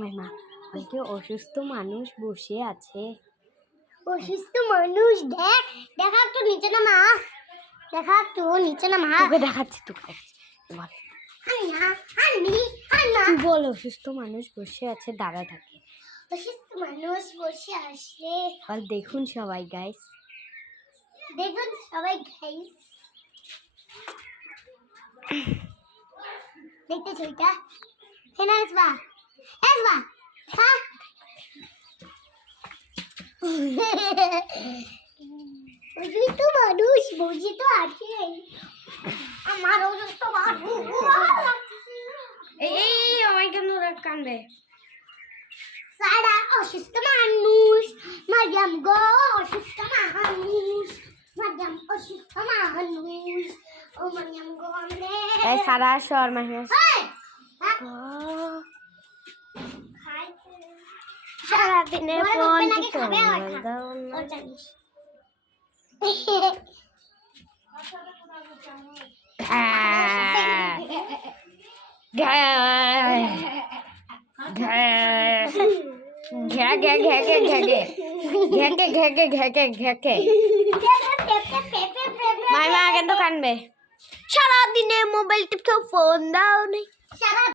মাইমা ওইকে অসুস্থ মানুষ বসে আছে। অসুস্থ মানুষ দেখা একটু নিচে নামা, দেখা একটু নিচে নামা। তোকে দেখাচ্ছি বল। তুই বল অসুস্থ মানুষ বসে আছে দাঁড়া থাকে। অসুস্থ মানুষ বসে আসে। আর দেখুন সবাই গাইস, দেখুন সবাই গাইস, দেখতেছ এটা? হেনা আসবা হ্যাঁ অসুস্থ মানুষ বসে তো আছে। আমার অসুস্থ মানুষ এই আমায় কেন কানবে? সারা অসুস্থ মানুষ, মারিয়াম গো অসুস্থ মানুষ, মারিয়াম অসুস্থ মানুষ, ও মারিয়াম গো এই সারা সর মাহিস সারাদিনে ফোন মাইমা কিন্তু কানবে। সারাদিনে মোবাইল টিপছো, ফোন দাও নেই।